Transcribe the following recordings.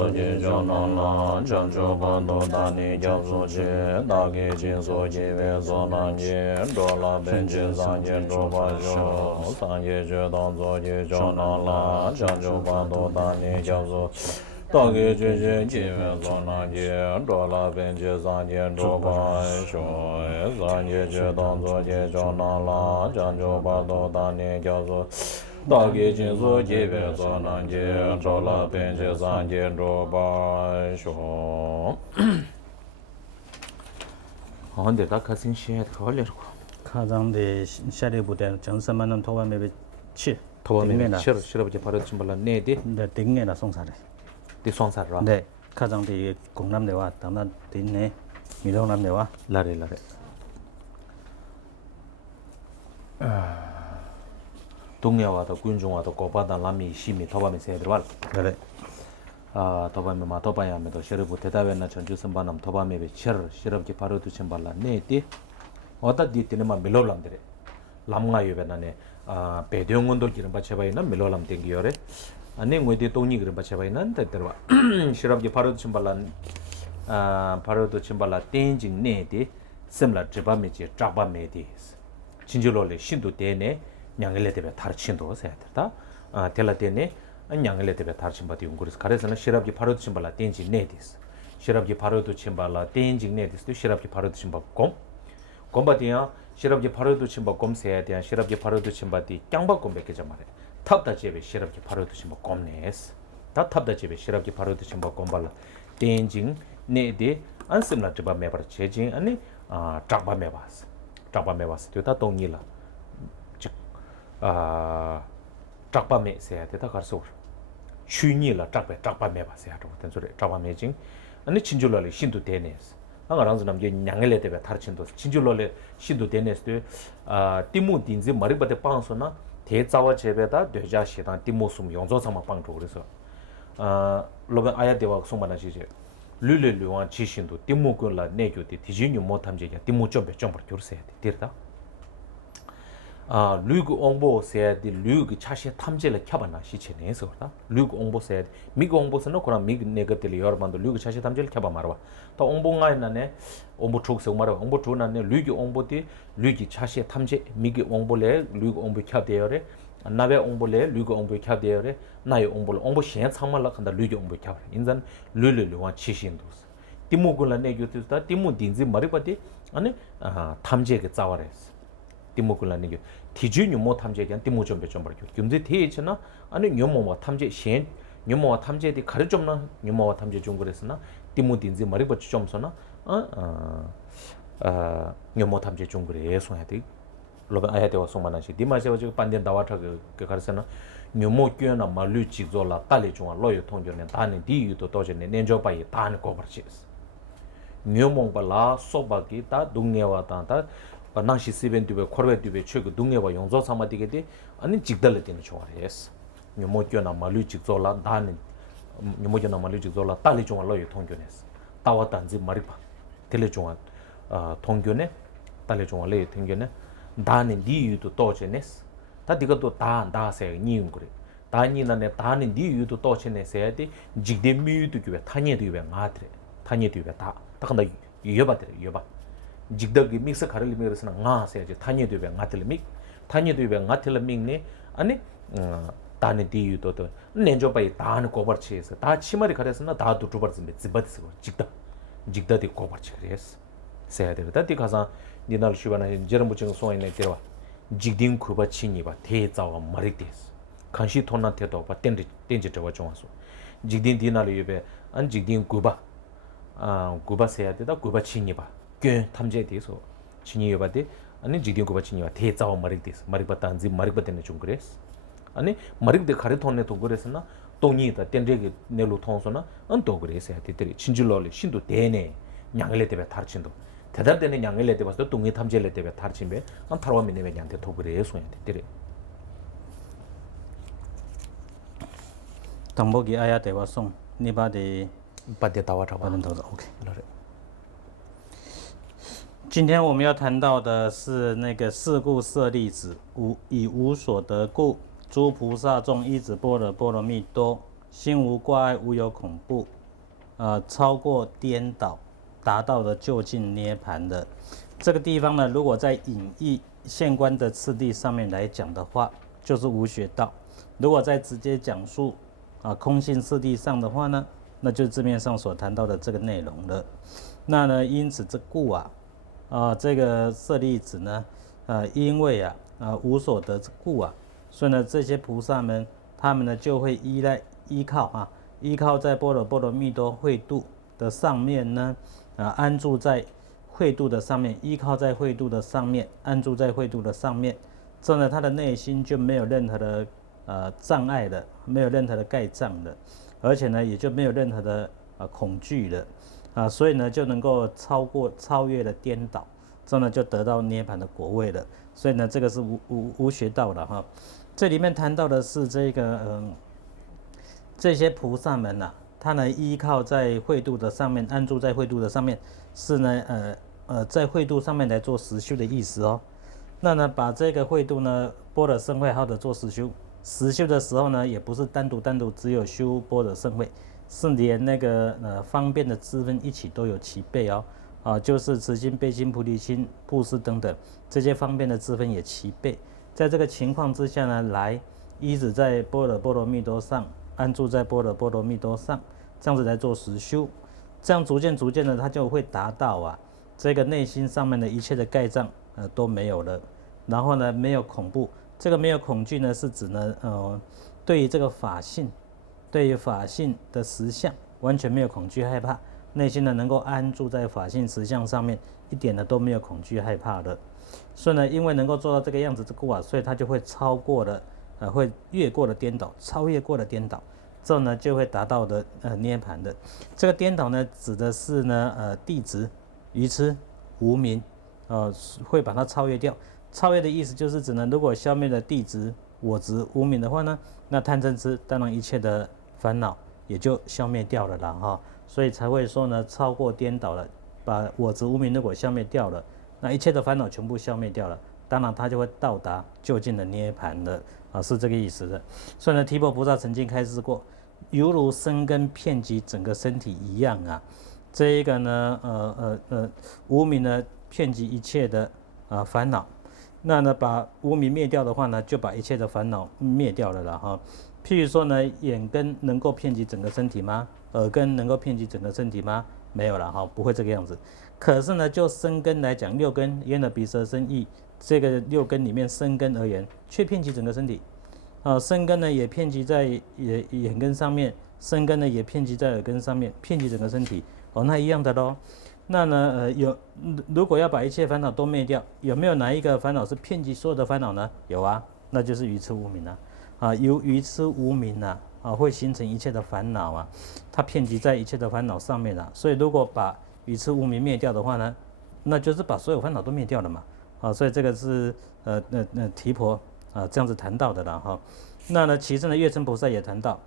所见将能郎将就般多大逆教所见大给尽所见为所难见着了本见三见着八修三界觉当作见将能郎将就般多大逆教所大给觉见尽为所难见着了本见三见着八修三界觉当作见将能郎将就般多大逆教所大给尽所见为所难见着了本见三见着八修好的，他开心些，好点儿。가장대 샤리부대 정선만은 토바메베 치 토바메베 치를 실어버지 바로 좀 발라 네디 네 딩네나 송사래 디 송사라 네 가장대 공남대와 담나 딩네 미동남대와 라레 동네와도 군중와도 고바다 라미 시미 토바메 세드발 그래 토바메 마 토바야메도 실어부 대다베나 전주 선반남 토바메베 치를 실어버지 바로 두침 발라 네디 어다 디티네만 밀로람데레 람가 요베나네 배경원도 기름 받쳐바이나 밀로람 땡기요레 아니 뭐디 동니 기름 받쳐바이나 데더와 시럽기 바로도 침발란 바로도 침발라 땡징 네디 셈라 지바메지 잡바메디 진줄로레 신도 데네 냥엘레데베 다르친도 세야다 텔라데네 냥엘레데베 다르친바디 용고르스 가레스나 시럽기 바로도 침발라 땡징 네디스 시럽기 바로도 침발라 땡징 네디스 시럽기 바로도 침바곰 곰바디야 시럽기 바로도 침바 곰세야 돼 시럽기 바로도 침바디 깡바 곰베게 좀 말해 탑다 집에 시럽기 바로도 침바 곰네스 다 탑다 집에 시럽기 바로도 침바 곰발라 땡징 네데 안심라 집바 메버 제진 아니 작바 메바스 되다 동일라 작바 메세야 되다 가서 추니라 작바 메바세야 또 된소리 작바 메징 아니 진줄라리 신도 되네스 랑랑즈 남게 냥엘레 때베 다르친도 진줄로레 신도 데네스도 티무 딘지 머리바데 빵소나 대자와 제베다 되자 시단 티모숨 용조상마 빵조 그래서 로벤 아야데와 송만하시제 르르르와 지신도 티모군라 내교디 디진유 못함제야 티모 점베 점버 교르세야 되다 루그 옹보 세야디 루그 차시 탐제를 켜바나 시체네서다 루그 옹보 세야디 미그 옹보스는 그런 미그 네거들이 여러분도 루그 차시 탐제를 켜바 말아 또 옹봉가이나네 옹보 쪽서 말아 옹보 조나네 루그 옹보디 루그 차시 탐제 미그 옹보레 루그 옹보 켜대요레 나베 옹보레 루그 옹보 켜대요레 나의 옹보 옹보 시엔 상말라 간다 루그 옹보 켜 인전 르르르와 치신도스 티모군라 네교티스다 티모 딘지 머리바디 아니 탐제게 짜와레스 티모군라니게 티주뉴 모 탐제견 티모 좀 배좀 버려. 김제 대체나 아니 녀모와 탐제 신 녀모와 탐제디 가르 좀나 녀모와 탐제 좀 그랬으나 티모 딘지 머리 버치 좀 서나 녀모 탐제 좀 그래 소야 돼. 로바 아야 되어 송만하시 디마세와 저 반된 다와타 그 가르서나 녀모 끼어나 말루 찍조라 딸이 좀 로요 통전에 다는 디유도 도전에 nenjo 바이 다는 거 버치스. 녀모발라 소바기 다 동네와 다다 나시 시벤드베 코르베드베 최고 동네와 용조 사마디게디 아니 직달레 되는 좋아해스 녀모교나 말루 직조라 다는 녀모교나 말루 직조라 딸이 좀 알로요 통교네스 따와 단지 마리파 텔레 좀 통교네 딸이 좀 알로요 통교네 다는 니유도 도체네스 다 디가도 다세 니움 그래 다니나네 다는 니유도 도체네스야디 직데미유도 교에 타니에도 왜 마트레 타니에도 왜다 딱한다 유여바들 유여바 직덕이 믹스 가르리 메르스나 나세지 타니에도 왜 나틀 믹 타니에도 왜 나틀 믹네 아니 다네 디유도도 nenjo바이 다는 고버치에서 다 치마리 가려서나 다도 두버즈메 지바드스 직덕이 고버치 그래스 세야 되다 디가사 니날 시바나 제르무칭 소인네 데와 직딩 쿠바치니바 대자와 마리데스 간시 돈한테도 바 땡지 저거 좋아서 직딩 디날 유베 안 직딩 쿠바 쿠바 세야 되다 쿠바치니바 그 탐제에 대해서 진이여바데 아니 직딩 쿠바치니바 대자와 마리데스 마리바탄지 마리바테네 좀 그래스 아니 마릭데 가르톤네 또 그래서나 동이다 땡제게 내로 통소나 안또 그래서 해들이 진줄로리 신도 되네 냥을레 때에 다르친도 대답되는 냥을레 때 봐서 동이 탐제레 때에 다르친베 안 타로미네 왜냐한테 또 그래서 해들이 당복이 아야 대화송 니바데 바데 다와 받는 더 OK 今天我们要谈到的是那个四故舍利子，以无所得故，诸菩萨众依止般若波罗蜜多心无挂碍，无有恐怖，超过颠倒，达到了究竟涅盘的这个地方呢，如果在隐义现观的次第上面来讲的话，就是无学道；如果在直接讲述空性次第上的话呢，那就是字面上所谈到的这个内容了。那呢，因此这故这个舍利子呢，因为无所得之故所以呢，这些菩萨们他们呢就会依靠在般若波罗蜜多慧度的上面呢，安住在慧度的上面，依靠在慧度的上面，安住在慧度的上面，这呢他的内心就没有任何的障碍了，没有任何的盖障了，而且呢也就没有任何的恐惧了所以呢就能够超越了颠倒，这呢就得到涅槃的果位了。所以呢这个是无学道了哈。这里面谈到的是这个这些菩萨们他呢依靠在慧度的上面，安住在慧度的上面，是呢在慧度上面来做实修的意思哦。那呢把这个慧度呢般若圣慧好的做实修，实修的时候呢也不是单独只有修般若圣慧，是连那个方便的支分一起都有齐备哦。就是慈心、悲心、菩提心、布施等等这些方便的支分也齐备。在这个情况之下呢，来依止在般若波罗蜜多上，安住在般若波罗蜜多上，这样子来做实修，这样逐渐的，他就会达到这个内心上面的一切的盖障都没有了，然后呢没有恐怖，这个没有恐惧呢是指呢对于这个法性，对于法性的实相完全没有恐惧害怕，内心呢能够安住在法性实相上面，一点呢都没有恐惧害怕的。所以呢，因为能够做到这个样子之故所以他就会超过了会越过了颠倒，超越过了颠倒，这呢就会达到的涅槃的。这个颠倒呢，指的是呢地执、愚痴、无明会把它超越掉。超越的意思就是指呢，如果消灭了地执、我执、无明的话呢，那贪嗔痴当然一切的烦恼也就消灭掉了啦哈。所以才会说呢，超过颠倒了，把我执无明如果消灭掉了，那一切的烦恼全部消灭掉了，当然他就会到达究竟的涅槃了是这个意思的。所以呢，提婆菩萨曾经开示过，犹如生根遍及整个身体一样这一个呢无明呢遍及一切的烦恼，那呢把无明灭掉的话呢，就把一切的烦恼灭掉了哈。譬如说呢，眼根能够遍及整个身体吗？耳根能够遍及整个身体吗？没有了不会这个样子。可是呢，就身根来讲，六根眼耳鼻舌身意，这个六根里面身根而言，却遍及整个身体。身根呢也遍及在眼根上面，身根呢也遍及在耳根上面，遍及整个身体。那一样的咯。那呢如果要把一切烦恼都灭掉，有没有哪一个烦恼是遍及所有的烦恼呢？有那就是愚痴无明由愚痴无明会形成一切的烦恼它遍及在一切的烦恼上面所以如果把愚痴无明灭掉的话呢，那就是把所有烦恼都灭掉了嘛所以这个是提婆这样子谈到的啦那呢其次呢，月称菩萨也谈到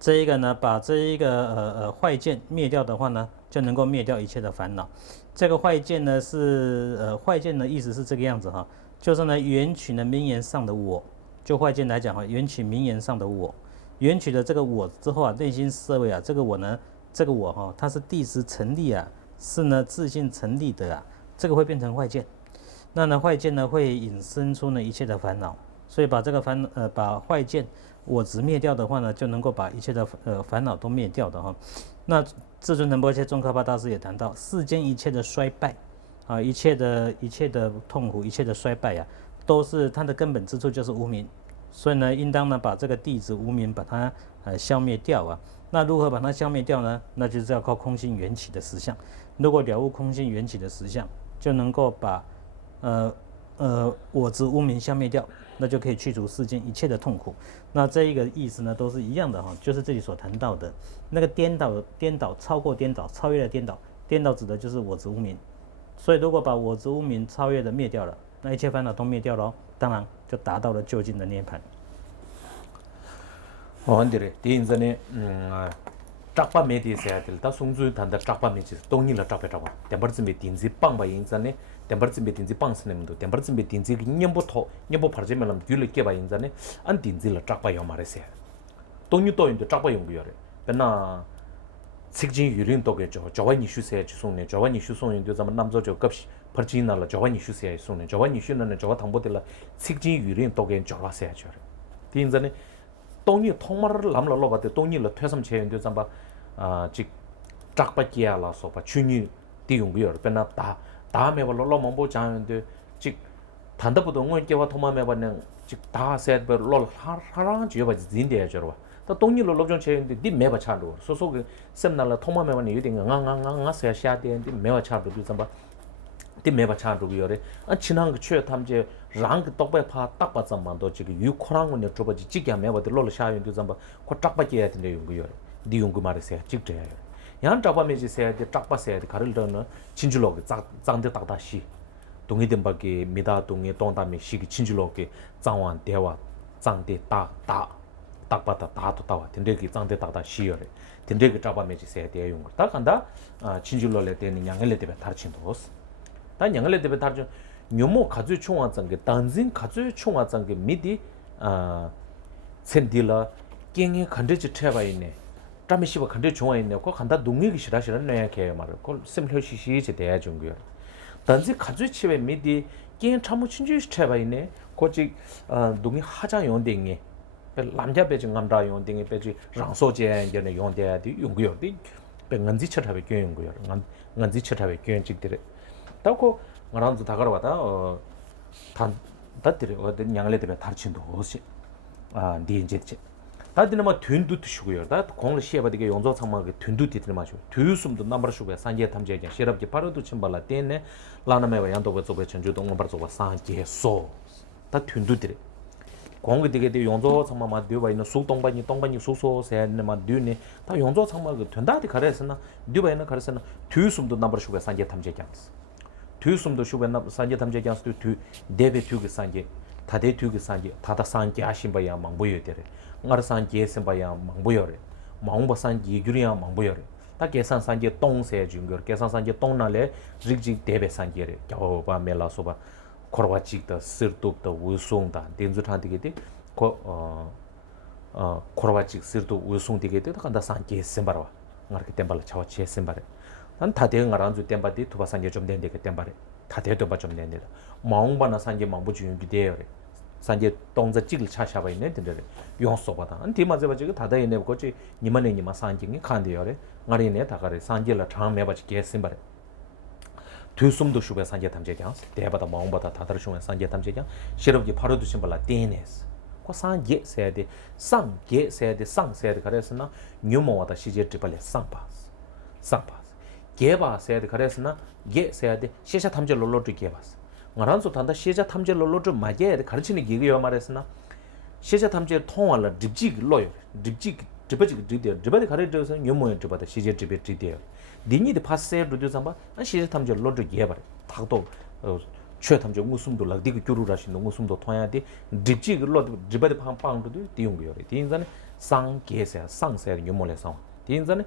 这一个呢，把这一个坏见灭掉的话呢，就能够灭掉一切的烦恼。这个坏见呢是坏见的意思是这个样子就是呢缘起呢名言上的我，就坏见来讲缘起名言上的我，缘起的这个我之后内心思维这个我呢，这个我它是地识成立是呢自信成立的这个会变成坏见。那呢坏见呢会引申出呢一切的烦恼，所以把这个把坏见我执灭掉的话呢，就能够把一切的烦恼都灭掉的那至尊仁波切宗喀巴大师也谈到，世间一切的衰败一切的痛苦，一切的衰败都是它的根本之处就是无明。所以呢，应当呢把这个地执无明把它消灭掉那如何把它消灭掉呢？那就是要靠空性缘起的实相。如果了悟空性缘起的实相，就能够把我执无明消灭掉，那就可以去除世间一切的痛苦。那这一个意思呢，都是一样的就是这里所谈到的那个颠倒超过颠倒，超越了颠倒。颠倒指的就是我执无明。所以如果把我执无明超越的灭掉了，那一切烦恼都灭掉了当然就达到了究竟的涅槃。对第一呢짝바 메디세야들 다 송주 단다 짝바 메지 동일라 짝바라고 덴버즈 메딘지 빵바 인자네 덴버즈 메딘지 빵스네문도 덴버즈 메딘지 냠보토 냠보 파르제멜람 귤레 깨바 인자네 안 딘지라 짝바 요마레세 동니 또인데 잡아 연구여래 배나 책진 유린 또게 저와니 슈세 주송네 저와니 슈송인데咱们 남조저 급시 퍼진나라 저와니 슈세 송네 저와니 슈는 저와 당보들라 책진 유린 또게 저라세 줘래 딘전에 동니 통마를 남라로 봤대 동니를 퇴섬 체인데 잠바 직 짝바기야라 소바 주니 디용구여 배나 다음에 벌로 몸보 장인데 직 단답도 응원께와 도마매 받는 다 세트 롤 하랑 지어봐 진대야 저러 또 동일로 롭종 체인데 디 매바 차로 소소그 셈날라 토마매 받는 유딩 앙앙앙 샤샤데 디 매바 차로 비sam바 디 매바 차로 비어래 안 친한 그 최 탐제 랑 똑배 파 딱바zam만도 지금 유코랑은 저버지 지게 매바들 롤 샤윤도 잠바 코 딱바게 해야 된다 용구여 디 용구 말에서 직저야 양 잡아매지 세야 돼 딱바세야 돼 가를 더는 진줄로 장대 딱다시 동의된 밖에 미다 동의 동담이 시기 친줄로게 장완 대화 장대 딱다 딱바다 다도 따와 된대기 장대 딱다 시여래 된대기 잡아매지 세야 돼 용거 딱 간다 친줄로래 되는 양을래 되면 다르친도스 단 양을래 되면 다르죠 묘모 가주 총화장게 단진 가주 총화장게 미디 센딜라 깽에 간데지 tre바 있네 땀이 씹어 간데 좋아 있네 거 간다 농익이 싫어하시는 내 개요 말을 걸 샘혈시시 제 대야 준 거야 단지 가주 치에 미디 깽 참무 친주 tre바 있네 거지 농이 하장 용댕이 남자 배정 남자 용댕이 배지 랑소제 연의 용대야디 용거요디 뱅은지 쳐다be 교인 거야 런지 쳐다be 교인 직들 따고 나랑도 다 걸어와다 단 다들이 어떤 양을 때문에 다르친도 없이 네 이제 다들은 뭐 튼도 드시고요 다 공을 시해봐되게 용조 상막에 튼도 뒤들 마시고 뒤숨도 남버시고 산제 탐제게 시럽지 바로도 침발라 때네 라나메와 양도가 저거 전주도 넘버서가 산제소 다 튼도들이 공이 되게 용조 상막마 되어 있는 속동반이 동반이 소소세네만 뒤네 다 용조 상막에 된다디 가래서나 뒤바이는 가래서나 뒤숨도 남버시고 산제 탐제게 뒤숨도 슈벤나 산제 탐제장스도 뒤 데베 뒤게 산제 다데 뒤게 산제 다다 산제 아신바야 망보여데레 ngar sanjie sembaya mangboyore maungba sanjie gyuriya mangboyore ta kesan sanjie tong se jungor kesan sanjie tong na le rigjig debe sanjie re kyaw ba mela soba korwa chik da sirtuk da wusung da denzu than dige de ko korwa chik sirtuk wusung dige de ta sanjie sembarwa ngar ke tembala chawa che sembare 난 다대 ngaranzu temba di tuba sanjie 좀 된데 그 temba re 다대 도바 좀 된데 maungba na sanjie mangbu junggi deore 산제 동자 찍을 차샤바 있네 근데 용소바다 안티 맞아봐 지금 다다 있네 거지 니만에 니마 산징이 칸데요래 나리네 다가래 산제라 참 매바지 게심바래 뒤숨도 슈베 산제 탐제장 대바다 마음바다 다다르 슈메 산제 탐제장 시럽지 바로 두신 발라 데네스 고 산제 세데 상게 세데 상 세데 가래스나 뉴모와다 시제 트발레 상파스 게바 세데 가래스나 게 세데 시샤 탐제 롤로트 게바스 ngaranso tanda sheja thamje lolo jo maje 가르치는 기계요 말했으나 sheja 탐제 통화를 딥직 로요 딥직 딥직 딥데 가르쳐서 녀모에 딥다 sheja 딥데 니니데 파세 루드삼바 안 sheja 탐제 로도 예바 다도 최 탐제 무슨도 락디고 교루라신 무슨도 통야데 딥직 로도 딥데 방방도 디용고요 디인자네 상계세 상세 녀모레서 디인자네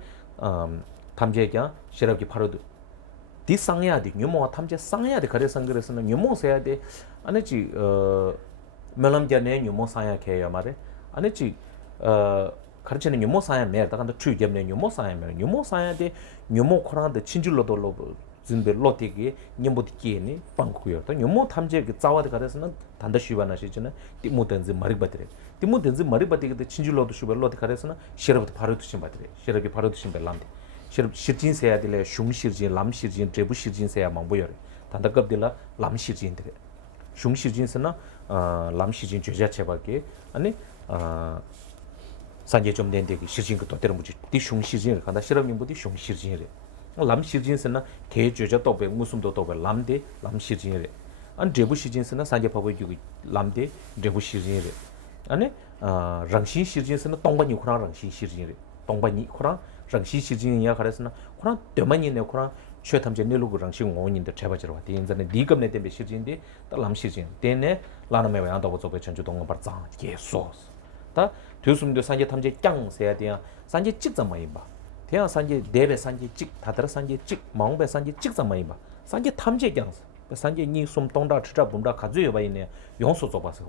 탐제가 시럽기 파로도 디 상해야 돼. 녀모가 탐제 상해야 돼. 그래서 그래서는 녀모 세야 돼. 아니지 멜람자네 녀모 상해야 해야 말에. 아니지 가르치는 녀모 상해야 매. 다간도 추점네 녀모 상해야 매. 녀모 상해야 돼. 녀모 코란데 친줄로도 진데 로티기 녀모디기니 빵쿠요. 또 녀모 탐제 그 자와데 가래서는 단다 쉬바나시잖아. 디모든지 마리바드레. 디모든지 마리바드게 친줄로도 쉬발로티 가래서는 시럽도 바로 두신 바드레. 시럽이 바로 두신 벨란데. 시르진 세야 딜레 슝시르진 람시르진 제부시르진 세야 망보여 단다급 딜라 람시르진 딜레 슝시르진스나 람시르진 죄자체밖에 아니 산제 좀 된데기 시르진 것도 때려 무지 디 슝시르진 간다 시럽님부디 슝시르진이래 람시르진스나 개 죄자 또베 무슨도 또베 람데 람시르진이래 안 제부시르진스나 산제 파보기 람데 제부시르진이래 아니 랑시시르진스나 동반이 호랑 랑시시르진이래 동반이 호랑 랑시 시진이야 그래서나 그런 되만이네 그런 최탐제 내로고 랑시 원인데 제바지로 왔대 인자네 니급내 때문에 시진데 딸람 시진 때네 라나메와 양다고 저거 전주 동원 발장 계속 다 교수님도 산제 탐제 짱 세야 돼야 산제 찍자 많이 봐 대야 산제 대배 산제 찍 다들 산제 찍 망배 산제 찍자 많이 봐 산제 탐제 짱 산제 니 숨동다 치자 본다 가져요 봐 있네 용소 줘 봐서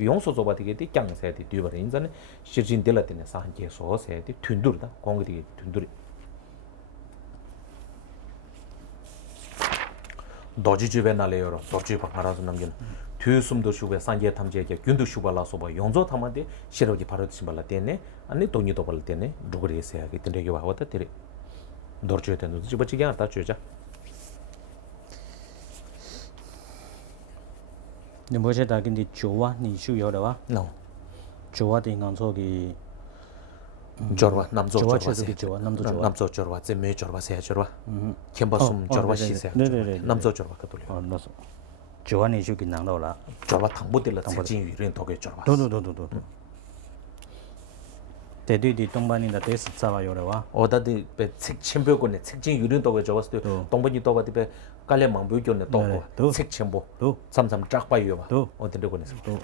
용서 줘봐 되게 땡 세야 돼 뒤버려 인자네 실진 될라 때네 산게 소세야 돼 튠두르다 공거 되게 튠두리 도지 집에 날래요 소지 박하라서 남긴 뒤숨도 슈베 산게 탐제게 균도 슈발라서 봐 용조 탐한데 시러기 바로 심발라 때네 아니 돈이도 벌 때네 누구리 세야 돼 근데 이거 와다 때리 dorje ten du ba chi gyang ta chue ja 你莫些打给你酒啊，你就有的哇， no 酒啊的讲做的， jorwa namzo 酒啊 jorwa 确实 se 比酒啊，那么多酒啊， namzo jorwa ze me jorwa se jorwa kemba sum jorwa shi se 对对对， namzo jorwa ka tuli 哦，那是酒啊，你就给拿到了， jorwa thangbo de la tsjin yu ren to ge jorwa 对，对对的，东北人的对是咋有的哇， oda de be tsik chembo ko ne tsjin yu ren to ge jorwa sto dongbo ni to ba de be kalya mangbo gyo ne to ko tsik chembo 都 sam sam jak ba yu ba都 oda de ko ne 都。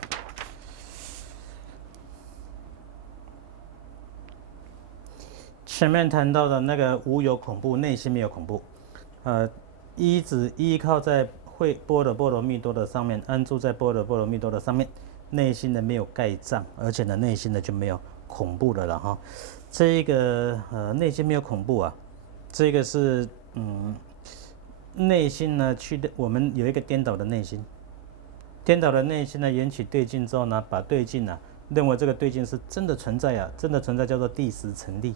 前面谈到的那个无有恐怖，内心没有恐怖，一直依靠在般若波罗蜜多的上面，安住在般若波罗蜜多的上面，内心的没有盖障，而且呢，内心的就没有恐怖的了哈。这一个内心没有恐怖啊，这个是内心呢我们有一个颠倒的内心，颠倒的内心呢缘起对境之后呢，把对境认为这个对境是真的存在啊，真的存在叫做地实成立。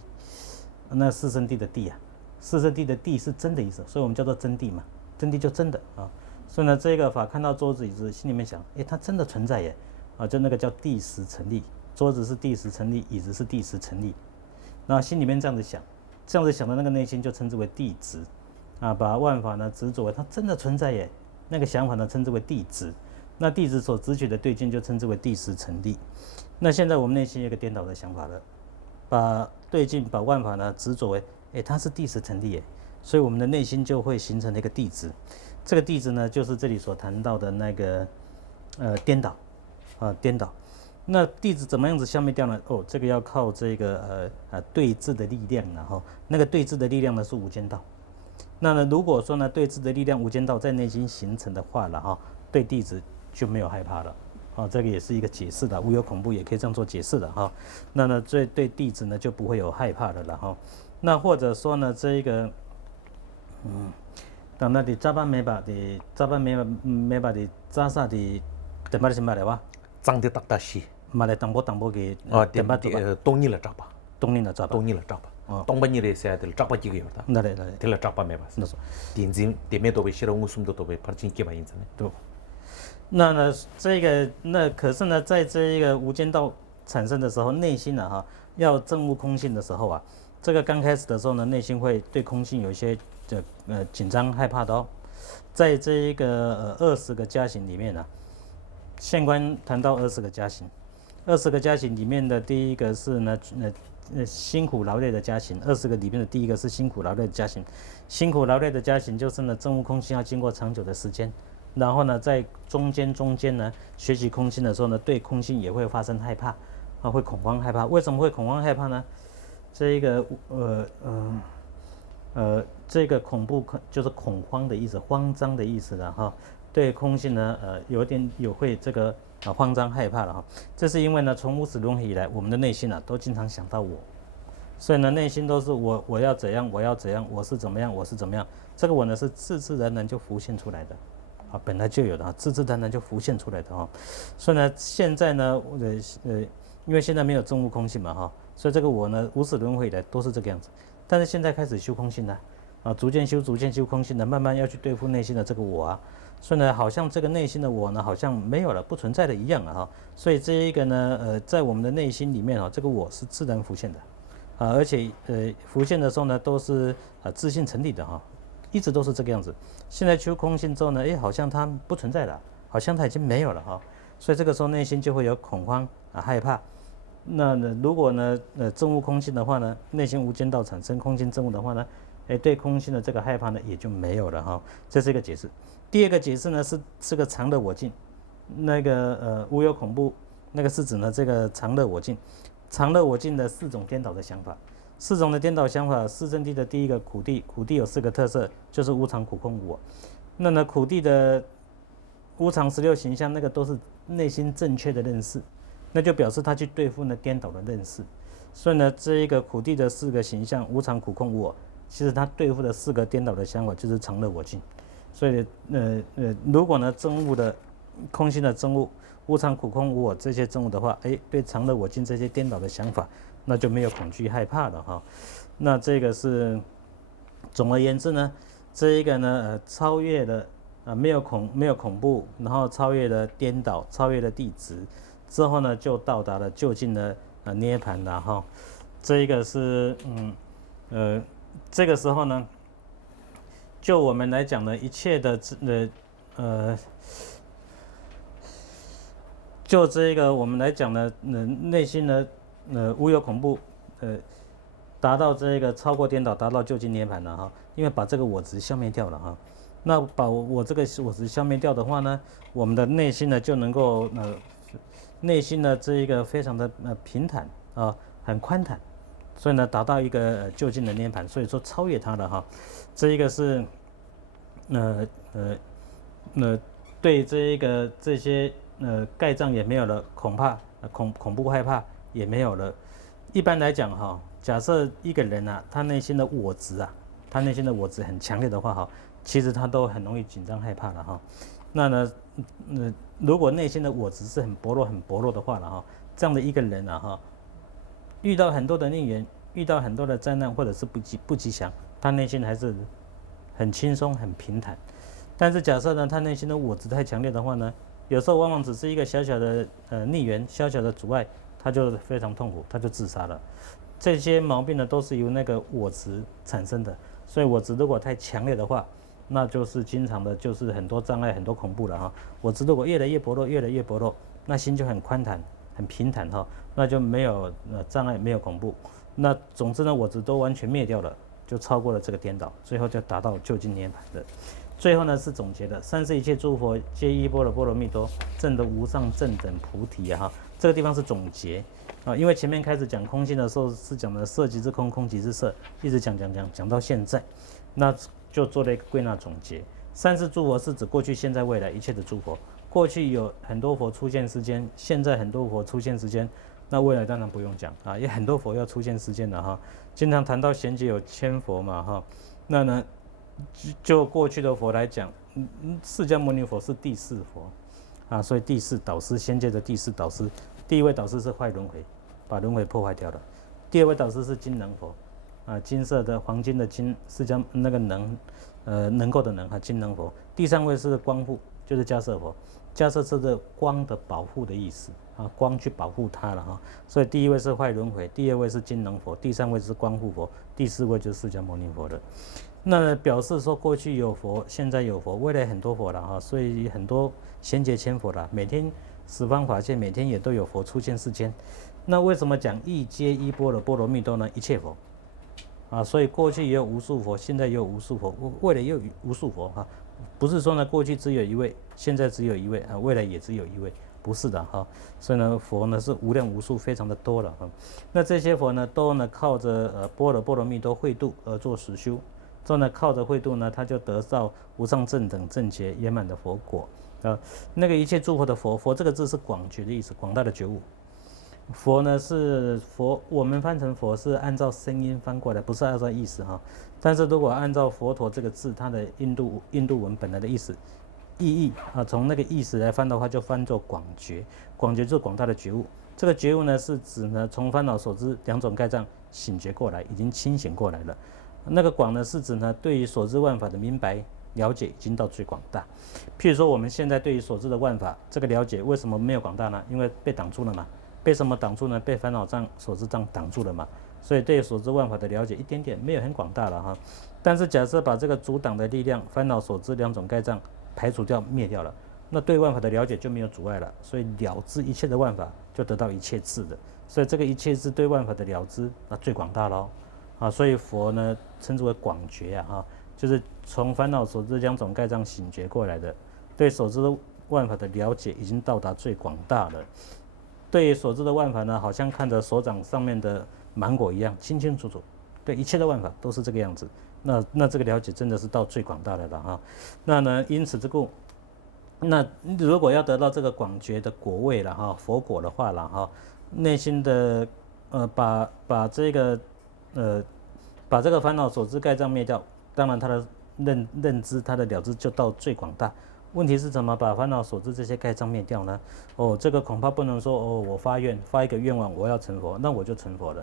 那四圣谛的谛啊，四圣谛的谛是真的意思，所以我们叫做真谛嘛，真谛就真的啊。所以呢，这个法看到桌子椅子，心里面想，它真的存在耶啊，就那个叫地实成立，桌子是地实成立，椅子是地实成立。那心里面这样子想，这样子想的那个内心就称之为谛执啊，把万法呢执着为它真的存在耶，那个想法呢称之为谛执。那谛执所执取的对境就称之为谛实成立。那现在我们内心有一个颠倒的想法了。把对境、把万法呢执着为，它是谛实成立耶，所以我们的内心就会形成了一个谛执。这个谛执呢，就是这里所谈到的那个颠倒颠倒。那谛执怎么样子消灭掉呢？这个要靠这个对治的力量，然后那个对治的力量呢是无间道。那呢，如果说呢对治的力量无间道在内心形成的话了哈，对谛执就没有害怕了。这个也是一个解释的，无有恐怖也可以这样做解释的哈。那呢，对弟子呢就不会有害怕的了哈。那或者说呢，这一个，当那的扎巴没把的扎巴没把的扎萨的，怎么的什么来哇？脏的大大西马来当波给点吧东尼了扎巴东尼了扎巴东尼了扎巴东巴尼的些的扎巴几个有的那来的了扎巴没吧？那说点子点面都被写了我什么都被拍进几把印子呢？对。那呢，这个可是呢，在这一个无间道产生的时候，内心要证悟空性的时候这个刚开始的时候呢，内心会对空性有一些紧张害怕的哦。在这一个20个加行里面现观谈到20个加行，20个加行里面的第一个是呢辛苦劳累的加行，20个里面的第一个是辛苦劳累的加行。辛苦劳累的加行就是呢证悟空性要经过长久的时间。然后呢，在中间呢，学习空性的时候呢，对空性也会发生害怕，会恐慌害怕。为什么会恐慌害怕呢？这一个这个恐怖就是恐慌的意思，慌张的意思了哈。对空性呢，会这个慌张害怕了哈。这是因为呢，从无始轮回以来，我们的内心都经常想到我，所以呢，内心都是我要怎样，我要怎样，我是怎么样，我是怎么样。这个我呢是自自然然就浮现出来的。本来就有的自自然然就浮现出来的所以呢，现在呢，因为现在没有证悟空性嘛所以这个我呢，无始轮回以来都是这个样子。但是现在开始修空性了逐渐修空性了，慢慢要去对付内心的这个我所以呢，好像这个内心的我呢，好像没有了，不存在的一样所以这一个呢，在我们的内心里面这个我是自然浮现的而且浮现的时候呢，都是自信成立的一直都是这个样子。现在修空性之后呢，好像它不存在了，好像它已经没有了所以这个时候内心就会有恐慌害怕。那如果呢证悟空性的话呢，内心无间道产生空性证悟的话呢，对空性的这个害怕呢也就没有了这是一个解释。第二个解释呢是这个常乐我净，那个无有恐怖，那个是指呢这个常乐我净，常乐我净的4种颠倒的想法。4种的颠倒想法，四圣谛的第一个苦谛，苦谛有4个特色，就是无常、苦、空、无我。那呢，苦谛的无常16形象那个都是内心正确的认识，那就表示他去对付呢颠倒的认识。所以呢，这一个苦地的4个形象无常、苦、空、无我，其实他对付的4个颠倒的想法就是常乐我净。所以如果呢真物的空性的真物无常、苦、空、无我这些真物的话，对常乐我净这些颠倒的想法，那就没有恐惧害怕了哈。那这个是总而言之呢，这一个呢超越了没有恐怖，然后超越了颠倒，超越了地执之后呢，就到达了究竟的涅槃了哈。这一个是这个时候呢，就我们来讲呢，一切的就这个我们来讲呢，内心呢无有恐怖，达到这个超过颠倒，达到究竟涅槃了哈。因为把这个我执消灭掉了哈。那把我这个我执消灭掉的话呢，我们的内心呢就能够内心的这一个非常的平坦啊，很宽坦，所以呢达到一个究竟的涅槃，所以说超越它了哈。这一个是对这些盖障也没有了，恐怖害怕也没有了。一般来讲哈，假设一个人啊，他内心的我执啊，他内心的我执很强烈的话哈，其实他都很容易紧张害怕了哈。那呢，如果内心的我执是很薄弱的话了哈，这样的一个人啊哈，遇到很多的逆缘，遇到很多的灾难或者是不吉祥，他内心还是很轻松很平坦。但是假设呢，他内心的我执太强烈的话呢，有时候往往只是一个小小的逆缘，小小的阻碍，他就非常痛苦，他就自杀了。这些毛病呢，都是由那个我执产生的。所以我执如果太强烈的话，那就是经常的就是很多障碍，很多恐怖了哈。我执如果越来越薄弱，那心就很宽坦，很平坦哈，那就没有障碍，没有恐怖。那总之呢，我执都完全灭掉了，就超过了这个颠倒，最后就达到究竟涅槃的。最后呢是总结的，三世一切诸佛皆依般若波罗蜜多证得无上正等菩提啊哈。这个地方是总结啊，因为前面开始讲空性的时候是讲的色即是空，空即是色，一直讲到现在，那就做了一个归纳总结。三世诸佛是指过去、现在、未来一切的诸佛。过去有很多佛出现世间，现在很多佛出现世间，那未来当然不用讲啊，也很多佛要出现世间了哈。经常谈到贤劫有千佛嘛哈，那呢？就过去的佛来讲，释迦牟尼佛是第4佛啊，所以第4导师，仙界的第4导师，第1位导师是坏轮回，把轮回破坏掉了。第2位导师是金能佛啊，金色的黄金的金，释迦那个能够的能啊，金能佛。第3位是光护，就是迦摄佛，迦摄是这光的保护的意思啊，光去保护它了哈。所以第1位是坏轮回，第2位是金能佛，第3位是光护佛，第4位就是释迦牟尼佛的。那表示说过去有佛，现在有佛，未来很多佛了哈，所以很多贤劫千佛了，每天十方法界每天也都有佛出现世间。那为什么讲一皆依般若波罗蜜多呢？一切佛啊，所以过去也有无数佛，现在也有无数佛，未来也有无数佛哈。不是说呢过去只有1位，现在只有1位啊，未来也只有1位，不是的哈。所以呢佛呢是无量无数，非常的多了哈。那这些佛呢都呢靠着般若波罗蜜多慧度而做实修。之后呢，靠着慧度呢，他就得到无上正等正觉圆满的佛果啊。那个一切诸佛的佛，佛这个字是广觉的意思，广大的觉悟。佛呢是佛，我们翻成佛是按照声音翻过来，不是按照意思哈。但是如果按照佛陀这个字，它的印度文本来的意思意义啊，从那个意思来翻的话，就翻作广觉。广觉就是广大的觉悟。这个觉悟呢，是指呢从烦恼所知2种盖障醒觉过来，已经清醒过来了。那个广呢，是指呢对于所知万法的明白了解已经到最广大。譬如说我们现在对于所知的万法这个了解，为什么没有广大呢？因为被挡住了嘛。被什么挡住呢？被烦恼障、所知障挡住了嘛。所以对于所知万法的了解一点点，没有很广大了哈。但是假设把这个阻挡的力量，烦恼所知2种盖障排除掉、灭掉了，那对万法的了解就没有阻碍了。所以了知一切的万法，就得到一切智的。所以这个一切智对万法的了知，那最广大喽。啊，所以佛呢称之为广觉啊，就是从烦恼所知2种盖障醒觉过来的，对所知的万法的了解已经到达最广大了。对于所知的万法呢，好像看着手掌上面的芒果一样，清清楚楚。对一切的万法都是这个样子。那这个了解真的是到最广大的了哈。那呢，因此之故，那如果要得到这个广觉的果位了哈，佛果的话了哈，内心的把这个把这个烦恼所知盖障灭掉，当然他的认知他的了知就到最广大。问题是怎么把烦恼所知这些盖障灭掉呢？哦，这个恐怕不能说哦，我发愿发一个愿望，我要成佛，那我就成佛了。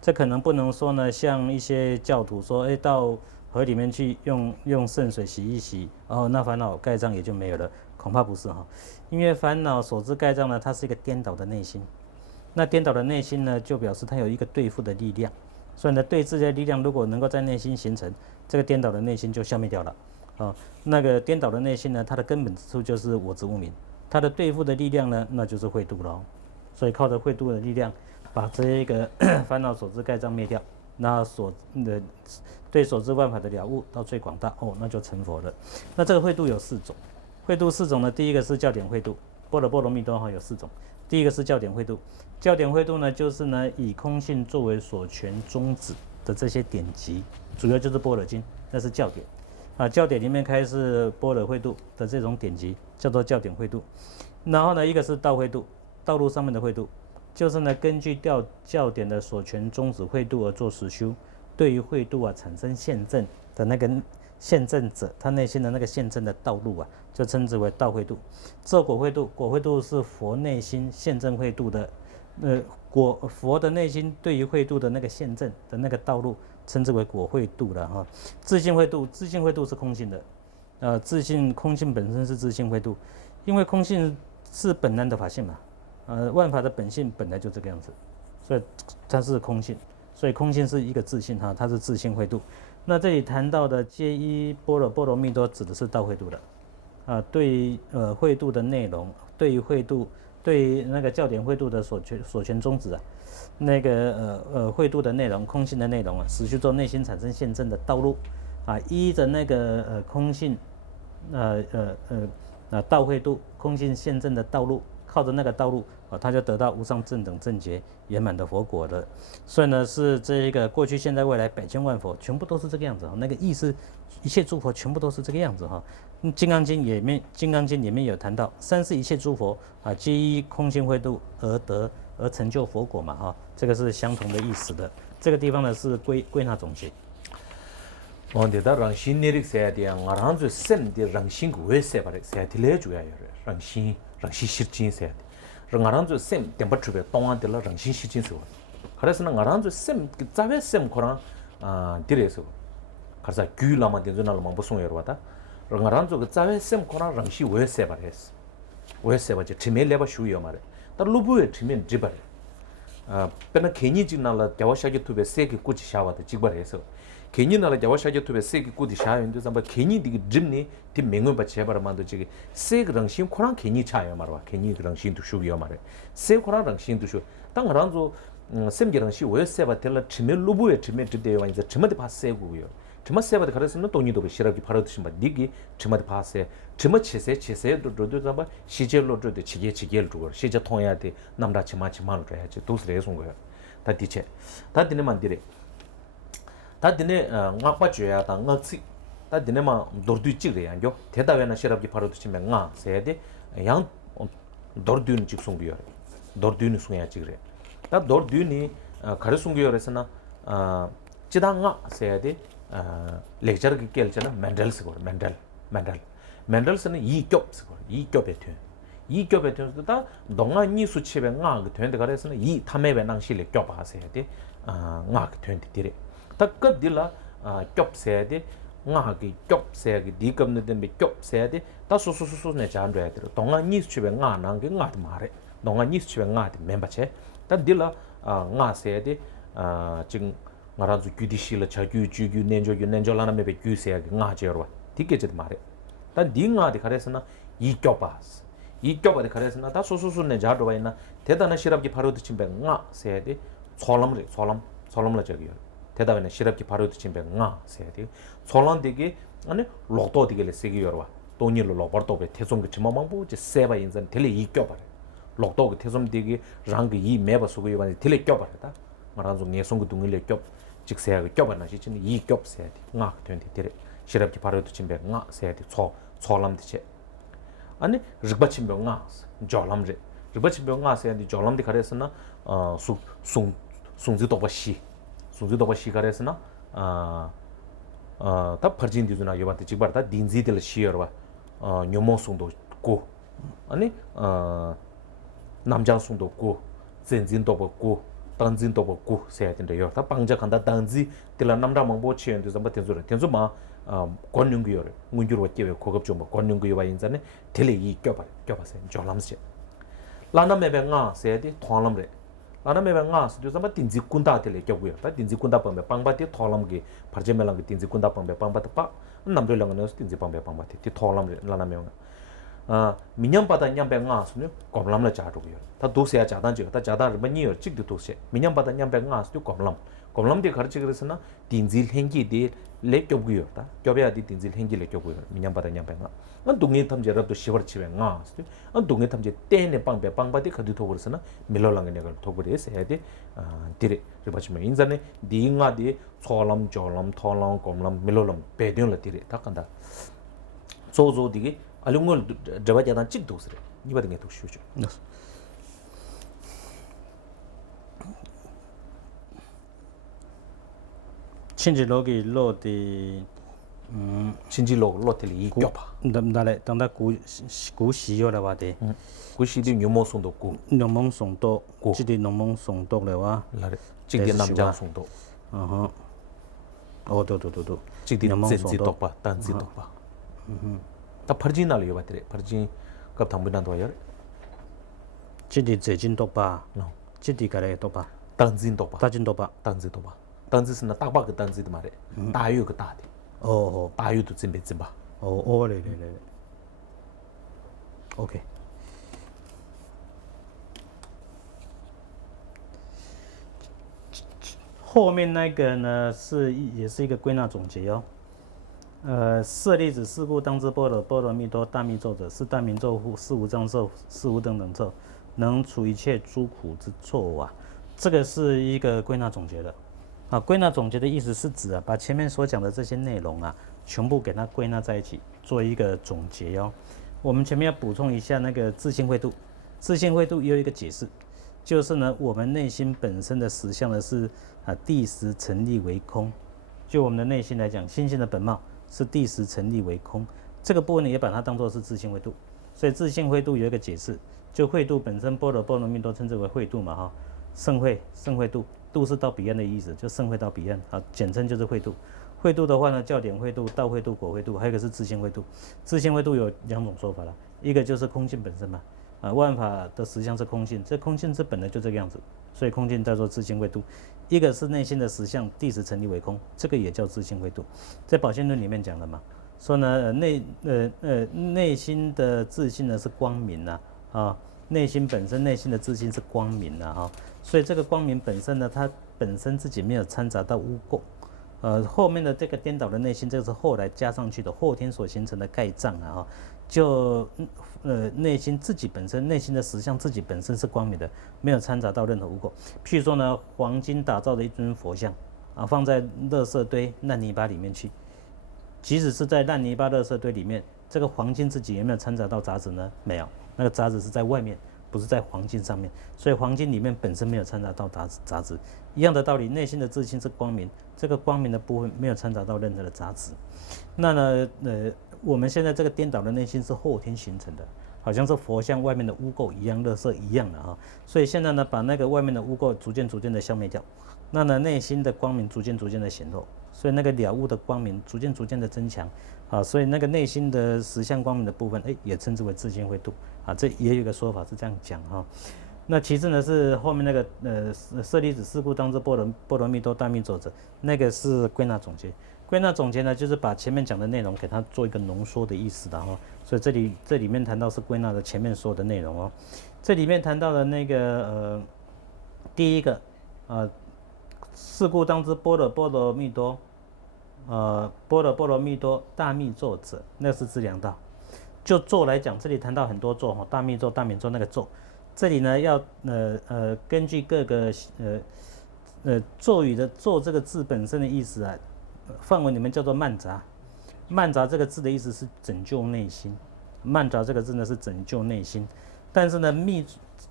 这可能不能说呢，像一些教徒说，哎，到河里面去用圣水洗一洗，哦，那烦恼盖障也就没有了。恐怕不是哈，因为烦恼所知盖障呢，它是一个颠倒的内心。那颠倒的内心呢，就表示它有一个对付的力量。所以呢，对治的力量如果能够在内心形成，这个颠倒的内心就消灭掉了。那个颠倒的内心呢，它的根本之处就是我执无明，它的对付的力量呢，那就是慧度了。所以靠着慧度的力量，把这一个烦恼所知盖障灭掉，那对所知万法的了悟到最广大，哦，那就成佛了。那这个慧度有4种，慧度4种呢，第一个是教典慧度，般若波罗蜜多哈有4种，第一个是教典慧度，教典慧度呢，就是呢以空性作为所全宗旨的这些典籍，主要就是般若经，那是教典。教典里面开示般若慧度的这种典籍叫做教典慧度。然后呢，一个是道慧度，道路上面的慧度，就是呢根据教典的所全宗旨慧度而做实修，对于慧度产生现证的那个现证者，他内心的那个现证的道路就称之为道慧度。这果慧度，果慧度是佛内心现证慧度的，佛的内心对于慧度的那个现证的那个道路，称之为果慧度了哈。自性慧度，自性慧度是空性的，空性本身是自性慧度，因为空性是本来的法性嘛，万法的本性本来就这个样子，所以它是空性，所以空性是一个自性哈，它是自性慧度。那这里谈到的皆依般若波罗蜜多，指的是道慧度的，对于慧度的内容，对于慧度，对于那个教典慧度的所全宗旨那个慧度的内容，空性的内容实去做内心产生现证的道路依着那个空性道慧度空性现证的道路，靠着那个道路他就得到无上正等正觉圆满的佛果了。所以呢，是这一个过去现在未来百千万佛全部都是这个样子那个意思，一切诸佛全部都是这个样子金刚经里面有谈到，三世一切诸佛皆依空性慧度而成就佛果嘛这个是相同的意思的。这个地方呢是归纳总结。데다 랑신 내릭 세야디야 ngaranzu sem디 랑신 구에 세바레 세야딜레 주야요 랑신 실진 세야디 ngaranzu sem 템버트베 동안들라 랑신 실진 세 그래서 ngaranzu sem 자베 sem 코랑 디레서 가서 규라마 데존알마 보송여 와다 ngaranzu 그 자베 sem 코랑 랑시 왜 세바레스 왜 세바지 치멜레바 슈요 말에 다 루부에 치면 지바레 페나 괜히 지나라 대화샤기 투베 세기 꾸치 샤와다 지바레서 괜히 나라 자와샤게 투베 세기 꾸디 샤인도 잠바 괜히 디기 짐니 디 맹은 바 제바라만도 지기 세그랑 신 코랑 괜히 차요 말와 괜히 그랑 신도 슈기요 말에 세 코랑 신도 슈 당랑조 셈기랑 시 왜세바 텔라 치멜 루부에 치멜 드데요 이제 치마데 파세고요 치마 세바데 가르스는 돈이도 시라기 바르듯이 바 니기 치마데 파세 치마 치세도 잠바 시제로 드데 지게를 두고 시제 통해야 돼 남다 치마로 해야지 도스레 송 거야 다 디체 다 디네만 디레 다 디네 ngakpa 다 ngak시 다 디네마 dordu chigre yango 대다वे나 시랍기 바로도 치면 nga 세데 양 dordu는 직송기요 dordu는 송야 chigre 다 dordu니 가르송기요에서나 지당nga 세데 렉처르기 깰잖아 맨델스고 맨델스는 이겹에 돼 이겹에 돼서 다 동안이 수치베 nga 그 되는데 가래서는 이 탐에베 낭실에 껴봐세야 돼 nga 그 되는데 디레 딱 딜라 겹세야돼 nga기 겹세야기 디급는데 겹세야돼 다 소소소소네 잔도야 돼 동안이 수치베 nga 난게 nga 말해 동안이 수치베 nga 멤버체 다 딜라 nga세야돼 지금 nga라주 규디실라 자규주규 nen조라나메베 규세야기 nga 제로 디게제 말해 다 딩nga데 가래서나 이 겹바데 가래서나 다 소소소네 잔도가 있나 대단한 시랍기 바로 드침베 nga 세야돼 솔람라 저기요 대답에는 시럽기 바로 드침배 nga 세야디 솔란데게 아니 로토디게 세기여와 돈일로 로버토베 태송그 치마망부 제 세바 인전 텔레 이껴버려 로토그 태송디게 랑그 이 매바 소고요 바니 텔레 껴버려다 말한종 내송그 둥일레 껴 직세야가 껴버나 시ችን 이 껴세야디 nga 된디 텔레 시럽기 바로 드침배 nga 세야디 솔람디체 아니 르바 침병아 졸람제 르바 침병아 세야디 졸람디 가레스나 숭 숭지 도바시 가레스나 다 퍼진 디즈나 요바티 지바다 딘지들 시어와 뇨모 숭도 고 아니 남장 숭도 고 젠진도 고 당진도 고 세야딘데 요다 방자간다 당지 딜라 남라 망보 치엔도 잠바 텐조마 권능규요 문규로 깨베 고급 좀 권능규와 인자네 텔레이 껴봐세 졸람세 라나메베가 세디 토람레 라나메베가 스도 잠바 딘지 군다 텔레 껴고요 다 딘지 군다 방베 방바티 토람게 파르제멜랑게 딘지 군다 방베 방바타 남들랑은 딘지 방베 방바티 티 토람레 라나메가 미냠바다 냠베가 스네 곰람라 자르고요 다 도세야 자단지 다 자단 르바니어 찍도 도세 미냠바다 냠베가 스도 곰람디 가르치 그래서나 딘질 행기디 레껴고요 다 껴베야디 딘질 행기 레껴고요 미냠바다 냠베가 안 동네 탐제랍도 시버치베가 안 동네 탐제 때네 방베 방바디 가디 도그르서나 밀로랑게 내가 도그레스 해야디 디레 르바치메 인자네 디잉아디 초람 졸람 토람 곰람 밀로람 베디올라 디레 다 간다 조조디기 알ungol jabajadan chik dosre ni badenge to shucho 친지 로기 로디 친지로 로텔이 껴봐 남달에 당다 구시요라 바데 구시디 묘모송도 고 농몽송도 지디 농몽송도래와 라레 찍디 남장송도 도도도도 찍디 젠지도 봐 단지도 봐 다 퍼진알 요 바트레 퍼진 갑 담부난도 요 지디 제진도 봐 지디 가래 도봐 단진도 봐 다진도 봐 단지도 봐 단지스나 딱바 그 단지도 말해 다유 그 다데 다유도 찜베찜바 오레레레 OK 后面那个呢也是一个归纳总结哦。舍利子，是故当知般若波罗蜜多大密咒者，是大明咒乎？是无障咒，是无等等咒，能除一切诸苦之咒啊。这个是一个归纳总结的。归纳总结的意思是指把前面所讲的这些内容全部给它归纳在一起，做一个总结哦。我们前面要补充一下那个自性慧度，自性慧度也有一个解释，就是呢，我们内心本身的实相呢是第十成立为空，就我们的内心来讲，心性的本貌是第十成立为空，这个部分呢也把它当作是自性慧度，所以自性慧度有一个解释，就慧度本身，般若波罗蜜多称之为慧度嘛圣慧度，度是到彼岸的意思，就圣慧到彼岸简称就是慧度。慧度的话呢，教典慧度、道慧度、果慧度，还有一个是自性慧度。自性慧度有两种说法了，一个就是空性本身嘛，万法的实相是空性，这空性之本来就这个样子，所以空性叫做自性慧度。一个是内心的实相第十成立为空，这个也叫自性慧度。在宝性论里面讲了嘛，说呢内心的自信呢是光明内心本身内心的自信是光明所以这个光明本身呢，它本身自己没有掺杂到污垢。后面的这个颠倒的内心，这个是后来加上去的，后天所形成的盖障就内心自己本身内心的实相自己本身是光明的，没有掺杂到任何污垢。譬如说呢，黄金打造的一尊佛像放在垃圾堆烂泥巴里面去，即使是在烂泥巴垃圾堆里面，这个黄金自己有没有掺杂到杂质呢？没有，那个杂质是在外面，不是在黄金上面，所以黄金里面本身没有掺杂到杂质。一样的道理，内心的自信是光明，这个光明的部分没有掺杂到任何的杂质。那呢我们现在这个颠倒的内心是后天形成的，好像是佛像外面的污垢一样，垃圾一样的所以现在呢，把那个外面的污垢逐渐的消灭掉，那呢内心的光明逐渐的显露，所以那个了悟的光明逐渐的增强所以那个内心的实相光明的部分也称之为自性慧度这也有一个说法是这样讲那其次呢是后面那个舍利子，是故当知般若蜜多大密咒者，那个是归纳总结。归纳总结呢，就是把前面讲的内容给它做一个浓缩的意思的所以这里面谈到是归纳的前面所有的内容这里面谈到的那个第一个是故当知般若蜜多般若蜜多大密咒者，那是资粮道。就咒来讲，这里谈到很多咒大密咒、大明咒那个咒。这里呢要根据各个咒语的咒这个字本身的意思梵文里面叫做曼杂。曼杂这个字的意思是拯救内心，曼荼这个字呢是拯救内心，但是呢密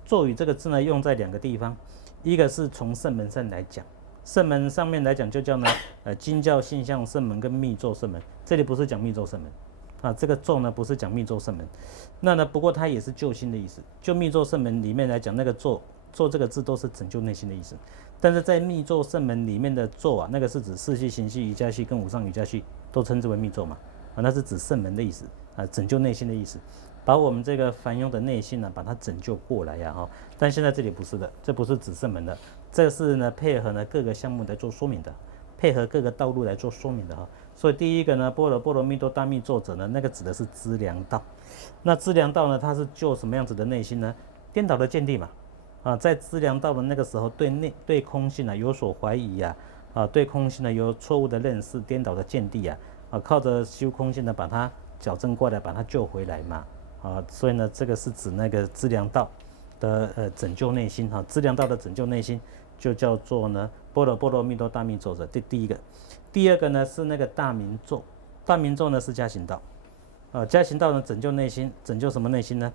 咒语这个字呢用在2个地方，一个是从圣门上来讲，圣门上面来讲就叫呢经教性相圣门跟密咒圣门，这里不是讲密咒圣门啊，这个咒呢不是讲密咒圣门，那呢不过它也是救心的意思，就密咒圣门里面来讲，那个咒这个字都是拯救内心的意思，但是在密咒圣门里面的咒啊，那个是指四系、行系、瑜伽系跟无上瑜伽系都称之为密咒嘛，啊，那是指圣门的意思啊，拯救内心的意思，把我们这个凡庸的内心呢，把它拯救过来呀哈。但现在这里不是的，这不是指圣门的，这是呢配合呢各个项目来做说明的，配合各个道路来做说明的哈。所以第一个呢，波罗波罗蜜多大密咒者呢，那个指的是资粮道。那资粮道呢，它是救什么样子的内心呢？颠倒的见地嘛。啊，在资粮道的那个时候，对空性啊有所怀疑啊，对空性呢有错误的认识、颠倒的见地啊，靠着修空性呢把它矫正过来，把它救回来嘛。所以呢，这个是指那个资粮道的拯救内心哈，资粮道的拯救内心就叫做呢波罗波罗蜜多大密咒者，第一个。第二个呢是那个大明咒，大明咒呢是加行道，加行道呢拯救内心，拯救什么内心呢？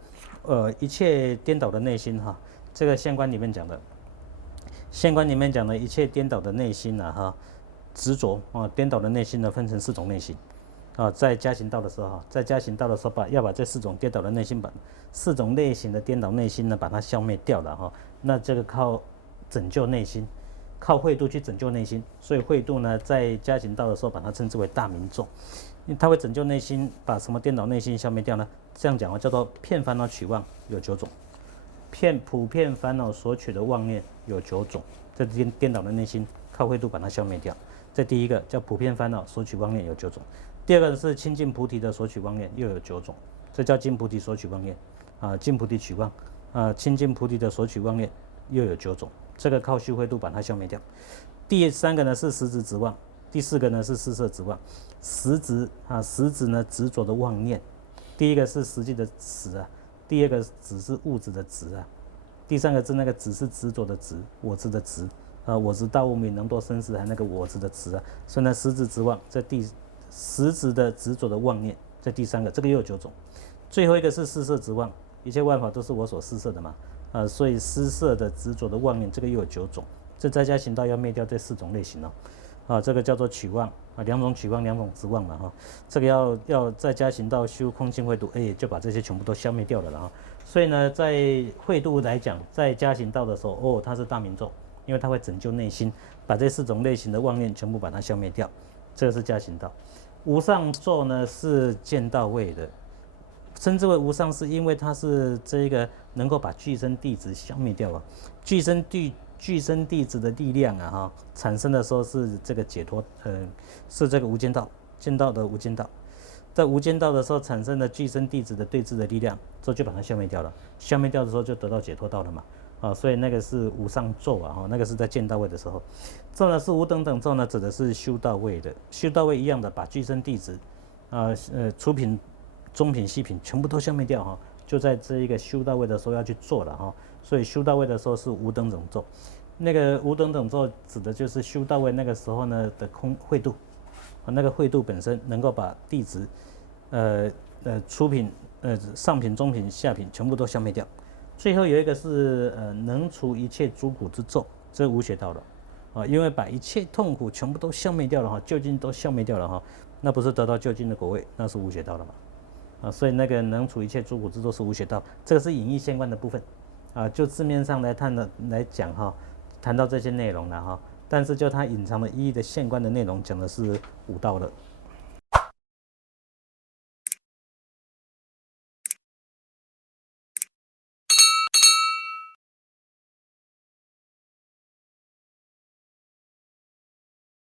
一切颠倒的内心哈，这个宪观里面讲的，宪观里面讲的一切颠倒的内心啊哈，执着啊颠倒的内心呢分成4种内心。在加行道的时候，要把这4种颠倒的内心，把4种类型的颠倒内心呢，把它消灭掉了哈。那这个靠拯救内心，靠慧度去拯救内心，所以慧度呢，在加行道的时候，把它称之为大明咒，因为它会拯救内心，把什么颠倒内心消灭掉呢？这样讲叫做遍烦恼取妄有9种，普遍烦恼所取的妄念有9种，这颠倒的内心靠慧度把它消灭掉。这第一个叫普遍烦恼所取妄念有9种。第二个是清净菩提的所取妄念，又有9种，这叫净菩提所取妄念净菩提取妄清净菩提的所取妄念又有9种，这个靠修慧度把它消灭掉。第3个呢是实执执妄，第4个呢是四摄执妄。实执呢执着的妄念，第一个是实际的实啊，第二个执是物质的执啊，第3个字那个执是执着的执，我执的执我执大无明能堕生死，还那个我执的执啊，所以呢实执执妄这实质的执着的妄念，这第3个，这个又有9种。最后一个是四摄执妄，一切万法都是我所施设的嘛，所以施设的执着的妄念，这个又有9种。这在家行道要灭掉这4种类型哦，这个叫做取妄2种取妄，2种执妄嘛哈。这个要在家行道修空性慧度，就把这些全部都消灭掉了哈。所以呢，在慧度来讲，在家行道的时候，它是大明咒，因为它会拯救内心，把这4种类型的妄念全部把它消灭掉，这个是家行道。无上咒呢是见到位的，称之为无上，是因为它是这个能够把具身弟子消灭掉具身弟子的力量啊产生的时候是这个解脱，是这个无间道，见道的无间道，在无间道的时候产生的具身弟子的对峙的力量，之后就把它消灭掉了，消灭掉的时候就得到解脱道了嘛。所以那个是无上咒那个是在见到位的时候。这呢是无等等咒呢，指的是修到位的，修到位一样的，把具身弟子初品、中品、细品全部都消灭掉就在这一个修到位的时候要去做了所以修到位的时候是无等等咒。那个无等等咒指的就是修到位那个时候呢的慧度，那个慧度本身能够把弟子初品、上品、中品、下品全部都消灭掉。最后有一个是能除一切诸苦之咒，这无学道了因为把一切痛苦全部都消灭掉了究竟都消灭掉了那不是得到究竟的果位，那是无学道了嘛所以那个能除一切诸苦之咒是无学道，这个是隐义相关的部分就字面上来讲谈到这些内容了但是就它隐藏的意义的相关的内容讲的是无道了。